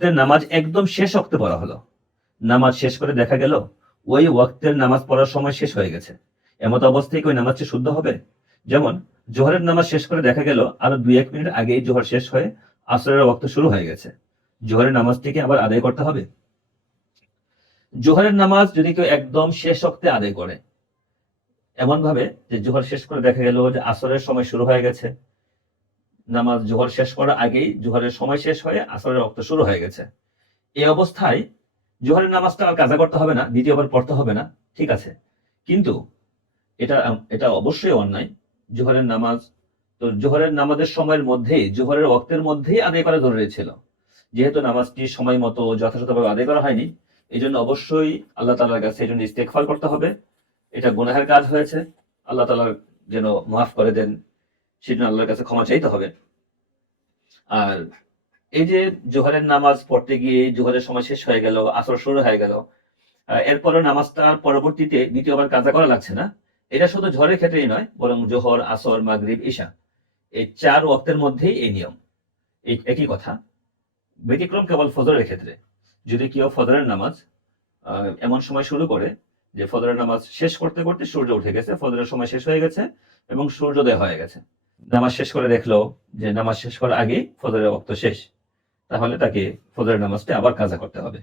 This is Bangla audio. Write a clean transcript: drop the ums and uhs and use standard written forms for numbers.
ওয়াক্তের নামাজ একদম শেষ ওয়াক্তে পড়া হলো, নামাজ শেষ করে দেখা গেল ওই ওয়াক্তের নামাজ পড়ার সময় শেষ হয়ে গেছে, এমত অবস্থায় কি ওই নামাজটি শুদ্ধ হবে? যেমন জোহরের নামাজ শেষ করে দেখা গেল আরো 2-1 মিনিট আগেই জোহর শেষ হয়ে আসরের ওয়াক্ত শুরু হয়ে গেছে, জোহরের নামাজটিকে আবার আদায় করতে হবে? জোহরের নামাজ যদি কেউ একদম শেষ ওয়াক্তে আদায় করে, এমন ভাবে যে জোহর শেষ করে দেখা গেল যে আসরের সময় শুরু হয়ে গেছে, নামাজ জোহর শেষ করার আগেই জোহরের সময় শেষ হয়ে আসরের ওয়াক্ত শুরু হয়ে গেছে, এই অবস্থায় জোহরের নামাজটা আর কাজা করতে হবে না, দ্বিতীয়বার পড়তে হবে না, ঠিক আছে। কিন্তু এটা এটা অবশ্যই অন্যায়। জোহরের নামাজ তো জোহরের নামাজের সময়ের মধ্যেই, জোহরের ওয়াক্তের মধ্যেই আদায় করা জরুরি ছিল, যেহেতু নামাজটি সময় মতো যথাযথভাবে আদায় করা হয়নি, এই জন্য অবশ্যই আল্লাহ তাআলার কাছে এই জন্য ইস্তেগফার করতে হবে। এটা গুনাহের কাজ হয়েছে, আল্লাহ তাআলা যেন মাফ করে দেন, সেজন্য আল্লাহর কাছে ক্ষমা চাইতে হবে। আর এই যে জোহরের নামাজ পড়তে গিয়ে জোহরের সময় শেষ হয়ে গেল, আসর শুরু হয়ে গেল, এরপরে নামাজটার পরবর্তীতে দ্বিতীয়বার কাজা করা লাগছে না, এটা শুধু জোহরের ক্ষেত্রেই নয়, বরং জোহর, আসর, মাগরিব, ইশা এই 4 ওয়াক্তের মধ্যেই এই নিয়ম। এই একই কথা, ব্যতিক্রম কেবল ফজরের ক্ষেত্রে। যদি কেউ ফজরের নামাজ এমন সময় শুরু করে যে ফজরের নামাজ শেষ করতে করতে সূর্য উঠে গেছে, ফজরের সময় শেষ হয়ে গেছে এবং সূর্যোদয় হয়ে গেছে, নামাজ শেষ করে দেখলো যে নামাজ শেষ করার আগে ফজরের ওয়াক্ত শেষ, তাহলে তাকে ফজরের নামাজটা আবার কাজা করতে হবে।